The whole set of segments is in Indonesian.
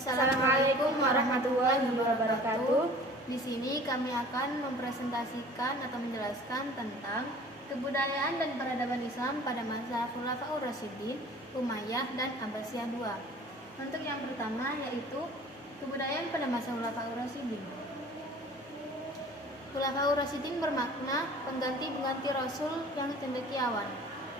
Assalamualaikum warahmatullahi wabarakatuh. Di sini kami akan mempresentasikan atau menjelaskan tentang kebudayaan dan peradaban Islam pada masa Khulafaur Rasyidin, Umayyah, dan Abbasiyah II. Untuk yang pertama yaitu kebudayaan pada masa Khulafaur Rasyidin. Khulafaur Rasyidin bermakna pengganti-pengganti Rasul yang cendekiawan.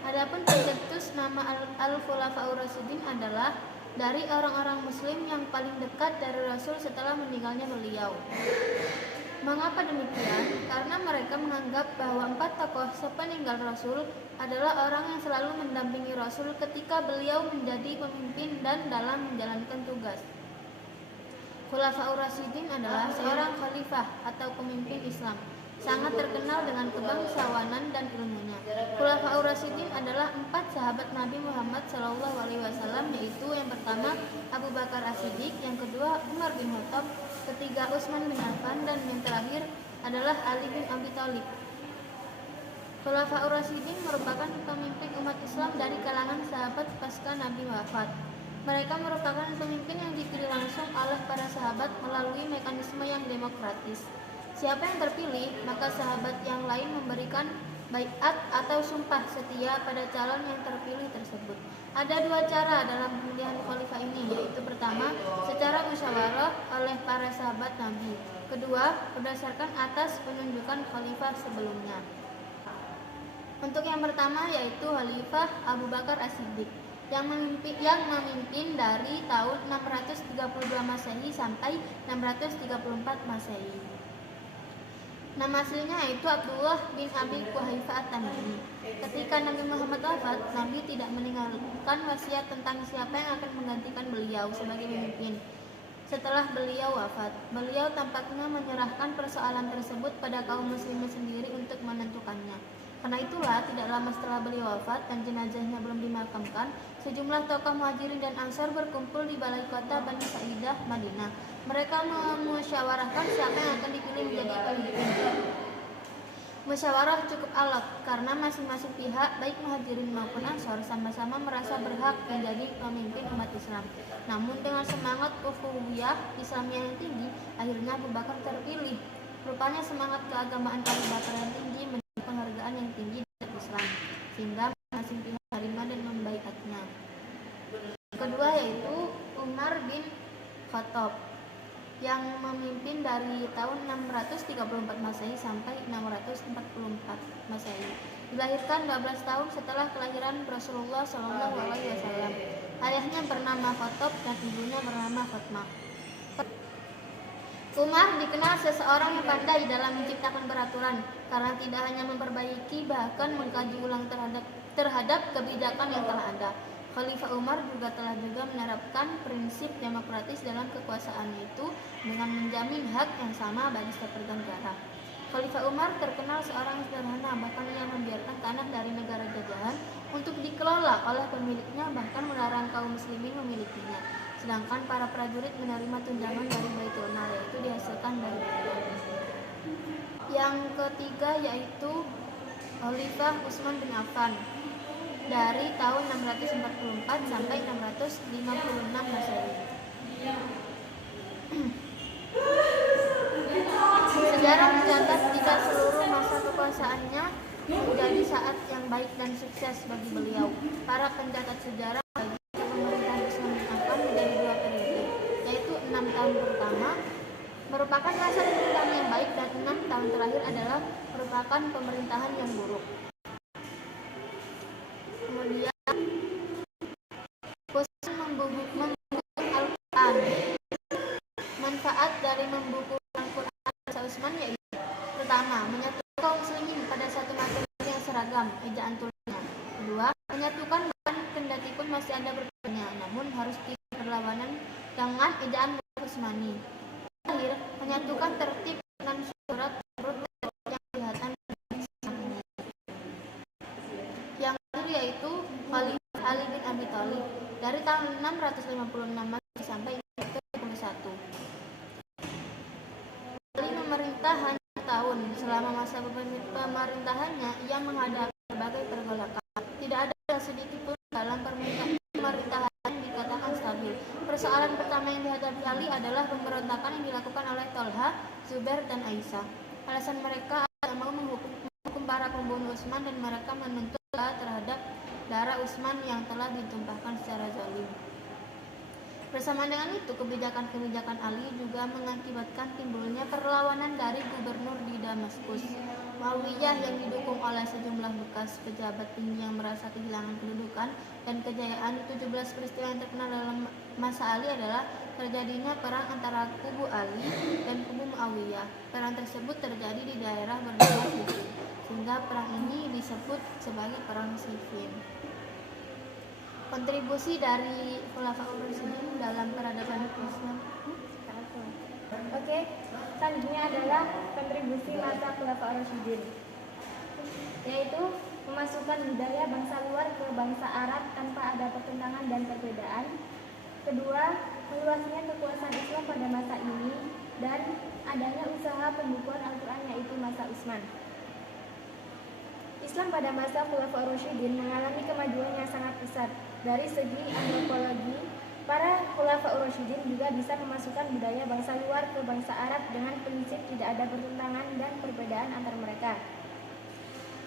Adapun pencetus nama Al-Khulafaur Rasyidin adalah dari orang-orang Muslim yang paling dekat dari Rasul setelah meninggalnya beliau. Mengapa demikian? Karena mereka menganggap bahwa 4 tokoh sepeninggal Rasul adalah orang yang selalu mendampingi Rasul ketika beliau menjadi pemimpin dan dalam menjalankan tugas. Khulafaur Rasyidin adalah seorang khalifah atau pemimpin Islam, sangat terkenal dengan kebangsawanan dan ilmunya. Khulafaur Rasyidin adalah 4 sahabat Nabi Muhammad SAW, yaitu yang pertama Abu Bakar As-Siddiq, yang kedua Umar bin Khattab, ketiga Utsman bin Affan, dan yang terakhir adalah Ali bin Abi Thalib. Khulafaur Rasyidin merupakan pemimpin umat Islam dari kalangan sahabat pasca Nabi wafat. Mereka merupakan pemimpin yang dipilih langsung oleh para sahabat melalui mekanisme yang demokratis. Siapa yang terpilih, maka sahabat yang lain memberikan baiat atau sumpah setia pada calon yang terpilih tersebut. Ada 2 cara dalam pemilihan khalifah ini, yaitu pertama, secara musyawarah oleh para sahabat Nabi. Kedua, berdasarkan atas penunjukan khalifah sebelumnya. Untuk yang pertama yaitu Khalifah Abu Bakar As-Siddiq yang memimpin dari tahun 632 Masehi sampai 634 Masehi. Nama aslinya yaitu Abdullah bin Abi Quhaifah At-Tamimi. Ketika Nabi Muhammad wafat, Nabi tidak meninggalkan wasiat tentang siapa yang akan menggantikan beliau sebagai pemimpin. Setelah beliau wafat, beliau tampaknya menyerahkan persoalan tersebut pada kaum muslimin sendiri untuk menentukannya. Karena itulah, tidak lama setelah beliau wafat dan jenazahnya belum dimakamkan, sejumlah tokoh Muhajirin dan Ansar berkumpul di balai kota Bani Sa'idah, Madinah. Mereka memusyawarahkan siapa yang akan dipilih menjadi pemimpin. Musyawarah cukup alot karena masing-masing pihak, baik Muhajirin maupun Ansar, sama-sama merasa berhak menjadi pemimpin umat Islam. Namun dengan semangat ukhuwiyah Islamiyah yang tinggi, akhirnya Abu Bakar terpilih. Rupanya semangat keagamaan Abu Bakar yang tinggi menjadi penghargaan yang tinggi dari Islam, sehingga masing pihak menerima dan membaiatnya. Kedua yaitu Umar bin Khattab yang memimpin dari tahun 634 Masehi sampai 644 Masehi. Dilahirkan 12 tahun setelah kelahiran Rasulullah SAW. Ayahnya bernama Khattab dan ibunya bernama Fatmah. Umar dikenal seseorang yang pandai dalam menciptakan peraturan karena tidak hanya memperbaiki, bahkan mengkaji ulang terhadap kebijakan yang telah ada. Khalifah Umar juga telah menerapkan prinsip demokratis dalam kekuasaannya itu dengan menjamin hak yang sama bagi setiap warga negara. Khalifah Umar terkenal seorang sederhana, bahkan ia membiarkan tanah dari negara jajahan untuk dikelola oleh pemiliknya, bahkan melarang kaum muslimin memilikinya. Sedangkan para prajurit menerima tunjangan dari Baitul Mal, yaitu dihasilkan dari bumi. Yang ketiga yaitu Khalifah Utsman bin Affan dari tahun 644 sampai 656 Masehi. Sejarah mencatat jika seluruh masa kekuasaannya menjadi saat yang baik dan sukses bagi beliau. Para pencatat sejarah bagi pemerintahan Utsman bin Affan menjadi 2 periode, yaitu 6 tahun pertama merupakan masa pemerintahan yang baik dan 6 tahun terakhir adalah merupakan pemerintahan yang buruk. Kemudian Utsman membukukan Al-Quran. Manfaat dari membukukan Al-Quran Utsman yaitu pertama, menyatukan kaum muslimin pada satu materi yang seragam, ejaan tulisnya. Kedua, menyatukan bahkan kendati pun masih ada berbedanya, namun harus tidak berlawanan dengan ejaan Utsmani. Terakhir, menyatukan tertib dengan surat urut yang kelihatan yang terakhir yaitu Khalifah Ali bin Abi Thalib dari tahun 656 Masehi sampai 671. Ali memerintah hanya tahun. Selama masa pemerintahannya, ia menghadapi berbagai pergolakan. Tidak ada sedikit pun dalam pemerintahan yang dikatakan stabil. Persoalan pertama yang dihadapi Ali adalah pemberontakan yang dilakukan oleh Tolha, Zubair, dan Aisyah. Alasan mereka adalah mau menghukum para pembunuh Utsman dan mereka menuntut terhadap darah Utsman yang telah ditumpahkan secara zalim. Bersamaan dengan itu, kebijakan-kebijakan Ali juga mengakibatkan timbulnya perlawanan dari gubernur di Damaskus, Muawiyah, yang didukung oleh sejumlah bekas pejabat tinggi yang merasa kehilangan kedudukan. Dan kejayaan 17 peristiwa yang terkenal dalam masa Ali adalah terjadinya perang antara kubu Ali dan kubu Muawiyah. Perang tersebut terjadi di daerah bernama Siffin, sehingga perang ini disebut sebagai perang Siffin. Kontribusi dari Khulafaur Rasyidin dalam peradaban Islam. Oke, selanjutnya adalah kontribusi masa Khulafaur Rasyidin, yaitu memasukkan budaya bangsa luar ke bangsa Arab tanpa ada pertentangan dan perbedaan. Kedua, meluasnya kekuasaan Islam pada masa ini dan adanya usaha pembukuan Al-Quran, yaitu masa Utsman. Islam pada masa Khulafaur Rasyidin mengalami kemajuan yang sangat pesat. Dari segi antropologi, para Khulafaur Rasyidin juga bisa memasukkan budaya bangsa luar ke bangsa Arab dengan prinsip tidak ada pertentangan dan perbedaan antar mereka.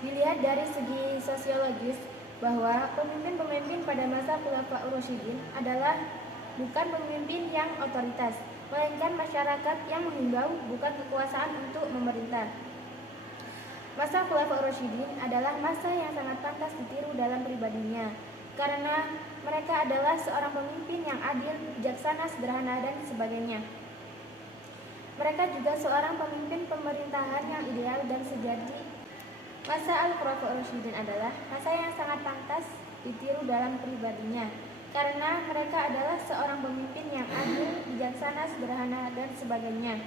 Dilihat dari segi sosiologis, bahwa pemimpin-pemimpin pada masa Khulafaur Rasyidin adalah bukan pemimpin yang otoritas, melainkan masyarakat yang menghimbau, bukan kekuasaan untuk memerintah. Masa Khulafaur Rasyidin adalah masa yang sangat pantas ditiru dalam pribadinya, karena mereka adalah seorang pemimpin yang adil, bijaksana, sederhana, dan sebagainya. Mereka juga seorang pemimpin pemerintahan yang ideal dan sejati. Masa Al-Khulafaur Rasyidin adalah masa yang sangat pantas ditiru dalam pribadinya, karena mereka adalah seorang pemimpin yang adil, bijaksana, sederhana, dan sebagainya.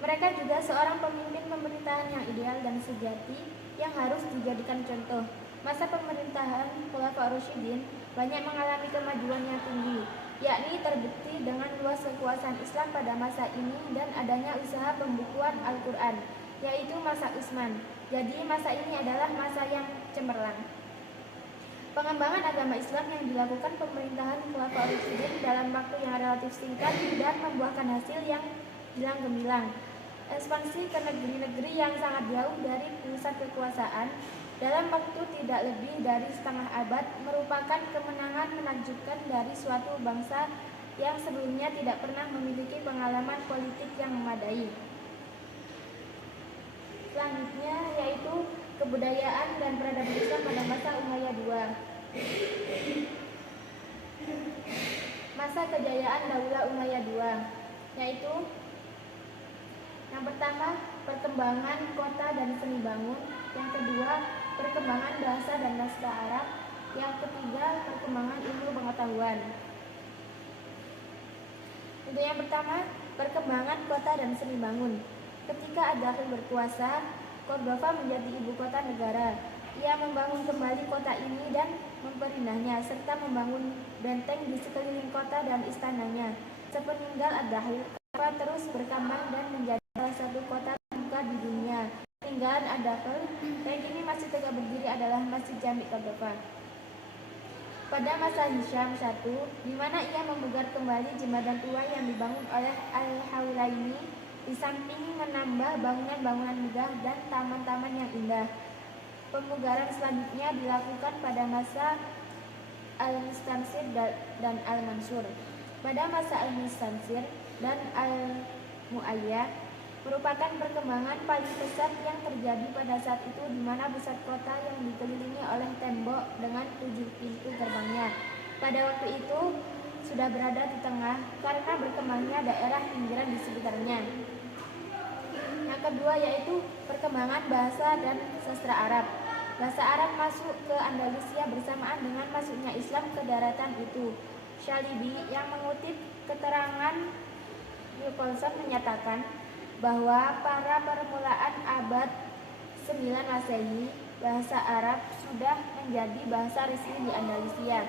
Mereka juga seorang pemimpin pemerintahan yang ideal dan sejati yang harus dijadikan contoh. Masa pemerintahan Khulafaur Rasyidin banyak mengalami kemajuan yang tinggi, yakni terbukti dengan luas kekuasaan Islam pada masa ini dan adanya usaha pembukuan Al-Quran, yaitu masa Utsman. Jadi masa ini adalah masa yang cemerlang. Pengembangan agama Islam yang dilakukan pemerintahan Khulafaur Rasyidin dalam waktu yang relatif singkat dan membuahkan hasil yang gilang gemilang. Ekspansi ke negeri-negeri yang sangat jauh dari pusat kekuasaan dalam waktu tidak lebih dari setengah abad merupakan kemenangan menakjubkan dari suatu bangsa yang sebelumnya tidak pernah memiliki pengalaman politik yang memadai. Selanjutnya yaitu kebudayaan dan peradaban Islam pada masa Umayyah II. Masa kejayaan Daulah Umayyah II, yaitu yang pertama, perkembangan kota dan seni bangun. Yang kedua, perkembangan bahasa dan naskah Arab. Yang ketiga, perkembangan ilmu pengetahuan. Untuk yang pertama, perkembangan kota dan seni bangun. Ketika Ad-Dakhil berkuasa, Cordova menjadi ibu kota negara. Ia membangun kembali kota ini dan memperindahnya, serta membangun benteng di sekeliling kota dan istananya. Sepeninggal Ad-Dakhil, Cordova terus berkembang dan menjadi salah satu kota terbuka di dunia. Peninggalan Ad-Dakhil yang kini masih tegak berdiri adalah Masjid Jami Cordova. Pada masa Hisham I, di mana ia memugar kembali jembatan tua yang dibangun oleh Al-Hawlaini, di samping menambah bangunan-bangunan megah dan taman-taman yang indah. Pemugaran selanjutnya dilakukan pada masa Al-Mustansir dan Al-Mansur. Pada masa Al-Mustansir dan Al-Mu'ayyad merupakan perkembangan paling pesat yang terjadi pada saat itu, di mana pusat kota yang dikelilingi oleh tembok dengan 7 pintu gerbangnya pada waktu itu sudah berada di tengah karena berkembangnya daerah pinggiran di sekitarnya. Yang kedua yaitu perkembangan bahasa dan sastra Arab. Bahasa Arab masuk ke Andalusia bersamaan dengan masuknya Islam ke daratan itu. Syalibi yang mengutip keterangan Nicholson menyatakan bahwa pada permulaan abad 9 Masehi, bahasa Arab sudah menjadi bahasa resmi di Andalusia.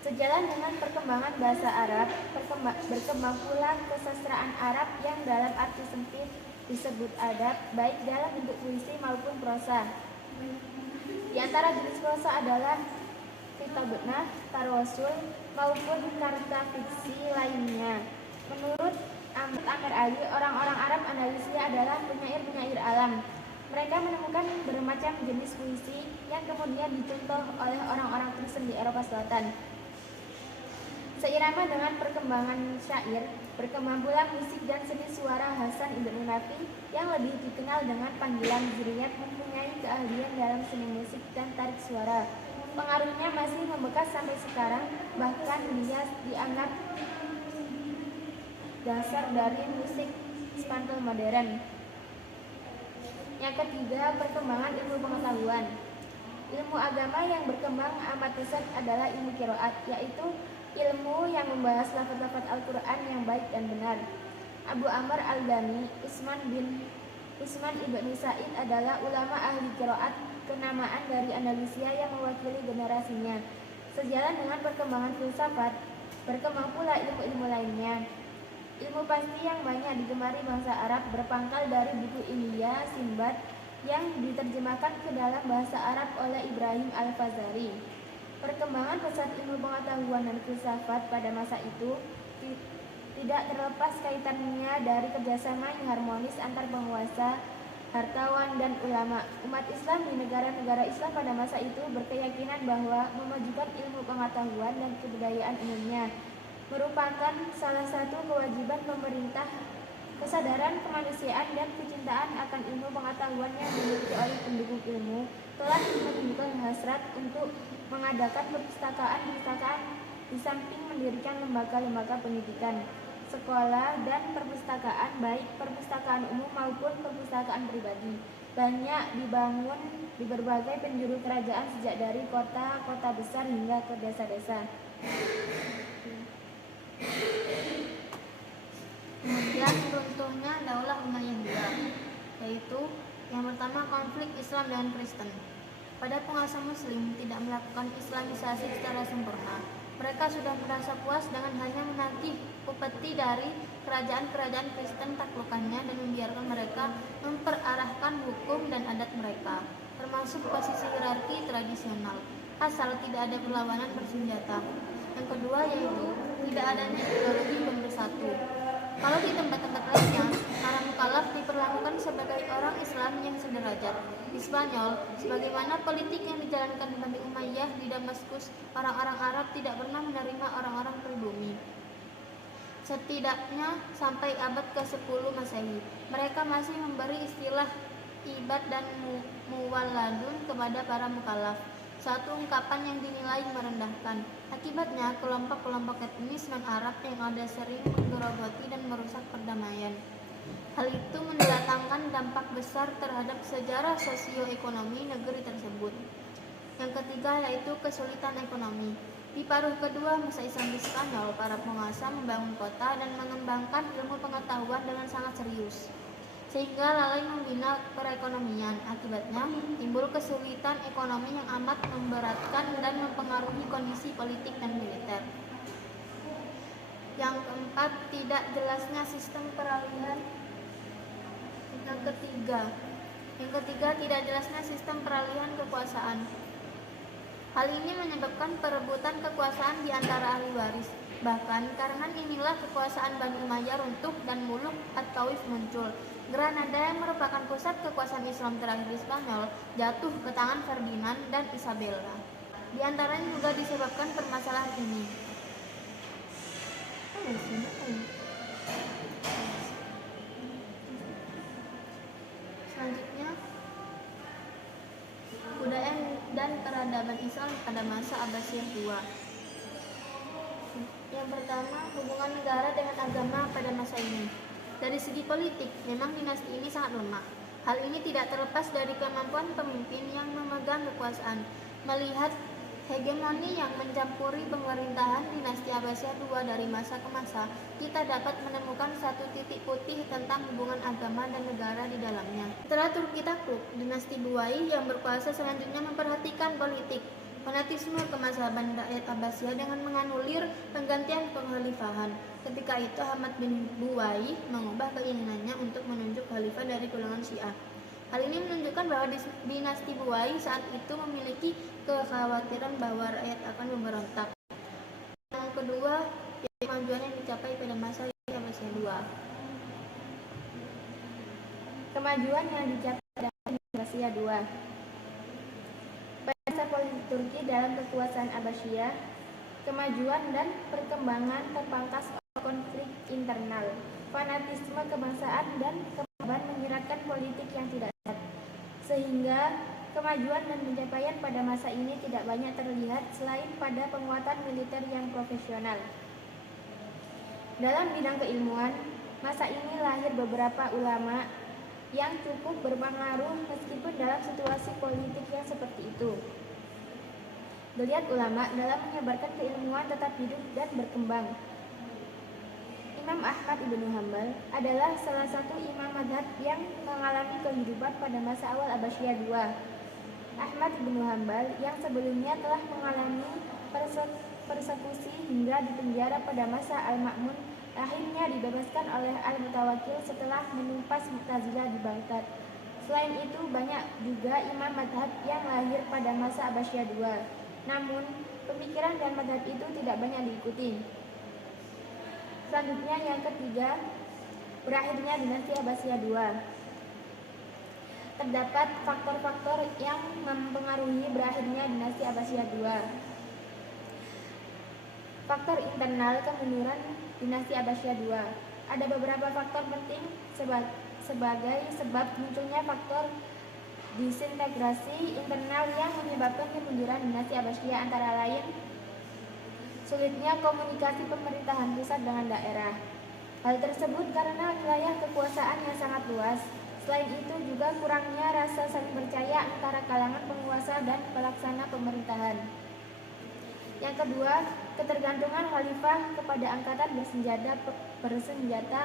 Sejalan dengan perkembangan bahasa Arab, berkembang pula kesastraan Arab yang dalam arti sempit disebut adab, baik dalam bentuk puisi maupun prosa. Di antara jenis prosa adalah Kitabutna, Tarwasul, maupun karya fiksi lainnya. Menurut Ahmad Amir Ali, orang-orang Arab Andalusia adalah penyair-penyair alam. Mereka menemukan bermacam jenis puisi yang kemudian dicontoh oleh orang-orang Kristen di Eropa Selatan. Seirama dengan perkembangan syair, berkembang pula musik dan seni suara. Hasan Ibnu Nafi yang lebih dikenal dengan panggilan Zuriyat mempunyai keahlian dalam seni musik dan tarik suara. Pengaruhnya masih membekas sampai sekarang, bahkan dia dianggap dasar dari musik Spanyol modern. Yang ketiga, perkembangan ilmu pengetahuan. Ilmu agama yang berkembang amat pesat adalah ilmu qiraat, yaitu ilmu yang membahas lafaz-lafaz Al-Quran yang baik dan benar. Abu Amr Al-Dani, Usman ibnu Sa'id adalah ulama ahli qiraat kenamaan dari Andalusia yang mewakili generasinya. Sejalan dengan perkembangan filsafat, berkembang pula ilmu-ilmu lainnya. Ilmu pasti yang banyak digemari bangsa Arab berpangkal dari buku India Sinbad yang diterjemahkan ke dalam bahasa Arab oleh Ibrahim Al-Fazari. Perkembangan pesat ilmu pengetahuan dan filsafat pada masa itu tidak terlepas kaitannya dari kerjasama yang harmonis antar penguasa, hartawan, dan ulama. Umat Islam di negara-negara Islam pada masa itu berkeyakinan bahwa memajukan ilmu pengetahuan dan kebudayaan umumnya merupakan salah satu kewajiban pemerintah. Kesadaran kemanusiaan dan kecintaan akan ilmu pengetahuan yang dimiliki oleh pendukung ilmu telah menunjukkan hasrat untuk mengadakan perpustakaan di samping mendirikan lembaga-lembaga pendidikan, sekolah, dan perpustakaan, baik perpustakaan umum maupun perpustakaan pribadi, banyak dibangun di berbagai penjuru kerajaan sejak dari kota-kota besar hingga ke desa-desa. Kemudian runtuhnya Daulah Umayyah, yaitu yang pertama konflik Islam dan Kristen. Pada penguasa Muslim tidak melakukan Islamisasi secara sempurna. Mereka sudah merasa puas dengan hanya menagih upeti dari kerajaan-kerajaan Kristen taklukannya dan membiarkan mereka memperarahkan hukum dan adat mereka, termasuk posisi hierarki tradisional, asal tidak ada perlawanan bersenjata. Yang kedua yaitu tidak adanya ideologi bersatu. Kalau di tempat-tempat lainnya, para mukallaf diperlakukan sebagai orang Islam yang sederajat. Di Spanyol, sebagaimana politik yang dijalankan Bani Umayyah di Damaskus, orang-orang Arab tidak pernah menerima orang-orang pribumi. Setidaknya sampai abad ke-10 Masehi, mereka masih memberi istilah ibad dan muwalladun kepada para mukallaf, suatu ungkapan yang dinilai merendahkan. Akibatnya, kelompok-kelompok etnis non-Arab yang ada sering menggerogoti dan merusak perdamaian. Hal itu mendatangkan dampak besar terhadap sejarah sosioekonomi negeri tersebut. Yang ketiga yaitu kesulitan ekonomi. Di paruh kedua masa Islam di Spanyol, para penguasa membangun kota dan mengembangkan ilmu pengetahuan dengan sangat serius, sehingga lalai membina perekonomian. Akibatnya, timbul kesulitan ekonomi yang amat memberatkan dan mempengaruhi kondisi politik dan militer. Yang keempat, tidak jelasnya sistem peralihan. Yang ketiga, tidak jelasnya sistem peralihan kekuasaan. Hal ini menyebabkan perebutan kekuasaan di antara ahli waris. Bahkan karena inilah kekuasaan Bani Umayyah runtuh dan Muluk At-Tawaif muncul. Granada yang merupakan pusat kekuasaan Islam terakhir di Spanyol jatuh ke tangan Ferdinand dan Isabella. Di antaranya juga disebabkan permasalahan ini. Selanjutnya, budaya dan peradaban Islam pada masa Abbasiyah II. Yang pertama, hubungan negara dengan agama pada masa ini. Dari segi politik, memang dinasti ini sangat lemah. Hal ini tidak terlepas dari kemampuan pemimpin yang memegang kekuasaan. Melihat hegemoni yang mencampuri pemerintahan dinasti Abbasiyah II dari masa ke masa, kita dapat menemukan satu titik putih tentang hubungan agama dan negara di dalamnya. Setelah Turki takluk, dinasti Buwai yang berkuasa selanjutnya memperhatikan politik fanatisme kemazhaban rakyat Abbasiyah dengan menganulir penggantian penghalifahan. Ketika itu Ahmad bin Buwai mengubah keinginannya untuk menunjuk khalifah dari golongan Syiah. Hal ini menunjukkan bahwa dinasti Buwai saat itu memiliki kekhawatiran bahwa rakyat akan memberontak. Yang II. Kemajuan yang dicapai dalam Abbasiyah II. Pada masa politik Turki dalam kekuasaan Abbasiyah, kemajuan dan perkembangan terpangkas oleh konflik internal, fanatisme kebangsaan dan kemampuan menyiratkan politik yang tidak sehat, sehingga kemajuan dan pencapaian pada masa ini tidak banyak terlihat selain pada penguatan militer yang profesional. Dalam bidang keilmuan, masa ini lahir beberapa ulama yang cukup berpengaruh meskipun dalam situasi politik yang seperti itu. Geliat ulama dalam menyebarkan keilmuan tetap hidup dan berkembang. Imam Ahmad ibnu Hanbal adalah salah satu imam mazhab yang mengalami kehidupan pada masa awal Abbasiyah II. Ahmad ibnu Hanbal yang sebelumnya telah mengalami persekusi hingga dipenjara pada masa Al-Ma'mun, akhirnya dibebaskan oleh Al-Mutawakkil setelah menumpas Mu'tazilah di Baghdad. Selain itu, banyak juga imam mazhab yang lahir pada masa Abbasiyah II. Namun, pemikiran dan mazhab itu tidak banyak diikuti. Selanjutnya yang ketiga, berakhirnya dinasti Abbasiyah II. Terdapat faktor-faktor yang mempengaruhi berakhirnya dinasti Abbasiyah II. Faktor internal kemunduran dinasti Abbasiyah II. Ada beberapa faktor penting sebagai sebab munculnya faktor disintegrasi internal yang menyebabkan kemunduran dinasti Abbasiyah, antara lain sulitnya komunikasi pemerintahan pusat dengan daerah. Hal tersebut karena wilayah kekuasaan yang sangat luas. Selain itu juga kurangnya rasa saling percaya antara kalangan penguasa dan pelaksana pemerintahan. Yang kedua, ketergantungan khalifah kepada angkatan bersenjata.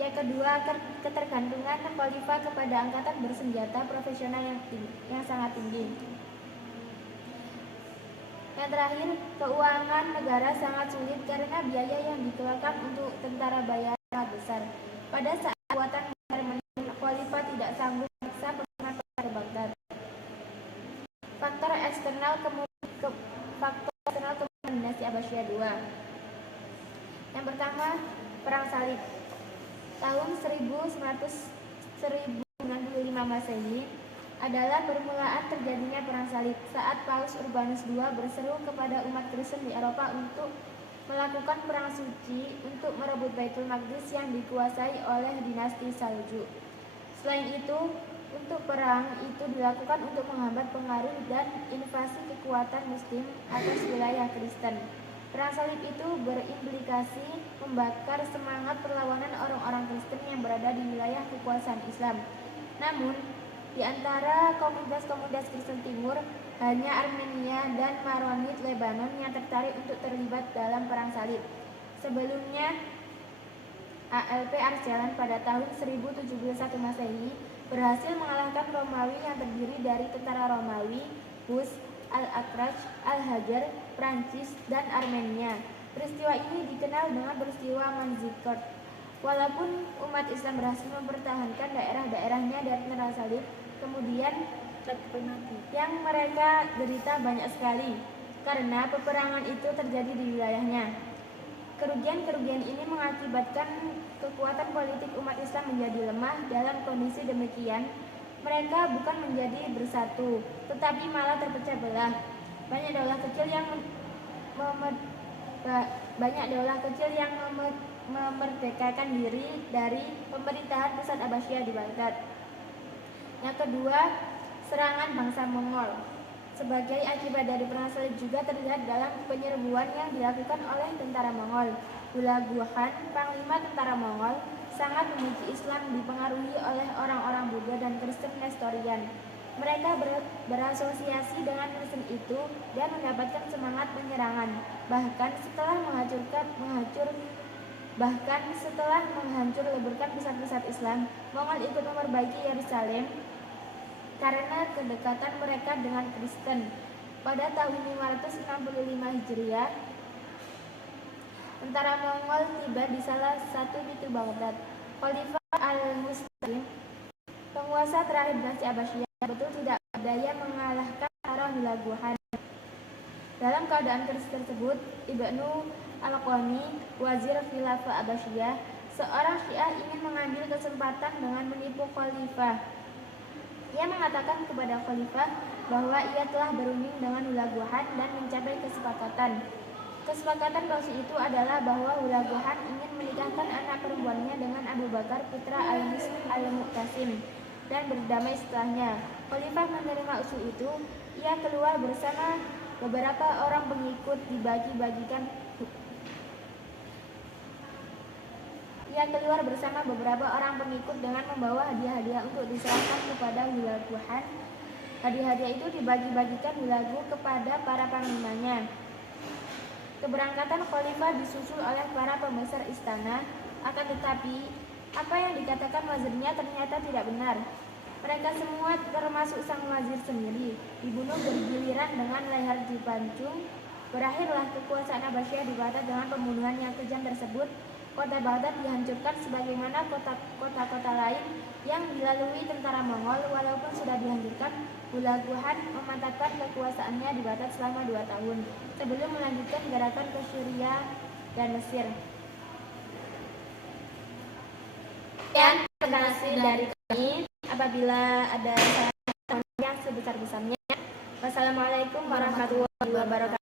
Yang kedua, ketergantungan khalifah kepada angkatan bersenjata profesional yang sangat tinggi. Yang terakhir, keuangan negara sangat sulit karena biaya yang dikeluarkan untuk tentara bayaran sangat besar. Pada saat kekuatan khalifah tidak sanggup memaksa pasukan ke Baghdad. Faktor eksternal kemunduran dinasti Abbasiyah II. Yang pertama, Perang Salib. Tahun 1095 Masehi adalah permulaan terjadinya Perang Salib saat Paus Urbanus II berseru kepada umat Kristen di Eropa untuk melakukan perang suci untuk merebut Baitul Maqdis yang dikuasai oleh dinasti Saljuk. Selain itu, untuk perang itu dilakukan untuk menghambat pengaruh dan invasi kekuatan Muslim atas wilayah Kristen. Perang Salib itu berimplikasi membakar semangat perlawanan orang-orang Kristen yang berada di wilayah kekuasaan Islam. Namun, di antara komunitas-komunitas Kristen Timur, hanya Armenia dan Maronit Lebanon yang tertarik untuk terlibat dalam Perang Salib. Sebelumnya, ALP Arselan pada tahun 1071 Masehi berhasil mengalahkan Romawi yang terdiri dari tentara Romawi, Hus, Al-Akraj, Al-Hajar, Prancis, dan Armenia. Peristiwa ini dikenal dengan peristiwa Manzikert. Walaupun umat Islam berhasil mempertahankan daerah-daerahnya dari Perang Salib, kemudian yang mereka derita banyak sekali karena peperangan itu terjadi di wilayahnya. Kerugian-kerugian ini mengakibatkan kekuatan politik umat Islam menjadi lemah. Dalam kondisi demikian, mereka bukan menjadi bersatu, tetapi malah terpecah belah. Banyak daulah kecil yang memerdekakan diri dari pemerintahan pusat Abbasiyah di Baghdad. Yang kedua, serangan bangsa Mongol. Sebagai akibat dari Perang Salib juga terlihat dalam penyerbuan yang dilakukan oleh tentara Mongol. Hulagu Khan, panglima tentara Mongol, sangat membenci Islam, dipengaruhi oleh orang-orang Buddha dan Kristen Nestorian. Mereka berasosiasi dengan Kristen itu dan mendapatkan semangat penyerangan. Bahkan setelah menghancur-leburkan pusat-pusat Islam, Mongol ikut memperbaiki Yerusalem karena kedekatan mereka dengan Kristen. Pada tahun 565 Hijriah, tentara Mongol tiba di salah satu pintu Baghdad. Khalifah Al-Mustaqim, penguasa terakhir dinasti Abbasiyah, betul tidak berdaya mengalahkan para Hulagu Khan. Dalam keadaan tersebut, Ibnu Al-Qani, wazir khilafah Abbasiyah, Seorang Syiah ingin mengambil kesempatan dengan menipu khalifah. Ia mengatakan kepada khalifah bahwa ia telah berunding dengan Hulaguhan dan mencapai kesepakatan. Kesepakatan palsu itu adalah bahwa Hulaguhan ingin menikahkan anak perempuannya dengan Abu Bakar putra Al-Mu'tasim dan berdamai setelahnya. Khalifah menerima usul itu. Ia keluar bersama beberapa orang pengikut dengan membawa hadiah-hadiah untuk diserahkan kepada Hulaguhan. Hadiah-hadiah itu dibagi-bagikan Hulagu kepada para panglimanya. Keberangkatan khalifah disusul oleh para pembesar istana, akan tetapi apa yang dikatakan wazirnya ternyata tidak benar. Mereka semua, termasuk sang wazir sendiri, dibunuh bergiliran dengan leher dipancung. Berakhirlah kekuasaan Abbasiyah di Baghdad dengan pembunuhan yang kejam tersebut. Kota Baghdad dihancurkan sebagaimana kota-kota lain yang dilalui tentara Mongol. Walaupun sudah dihancurkan, Hulaguhan memantapkan kekuasaannya di Baghdad selama 2 tahun sebelum melanjutkan gerakan ke Syria dan Mesir. Sekian presentasi dari kami. Apabila ada kesalahan yang sebesar-besarnya, wassalamualaikum warahmatullahi wabarakatuh.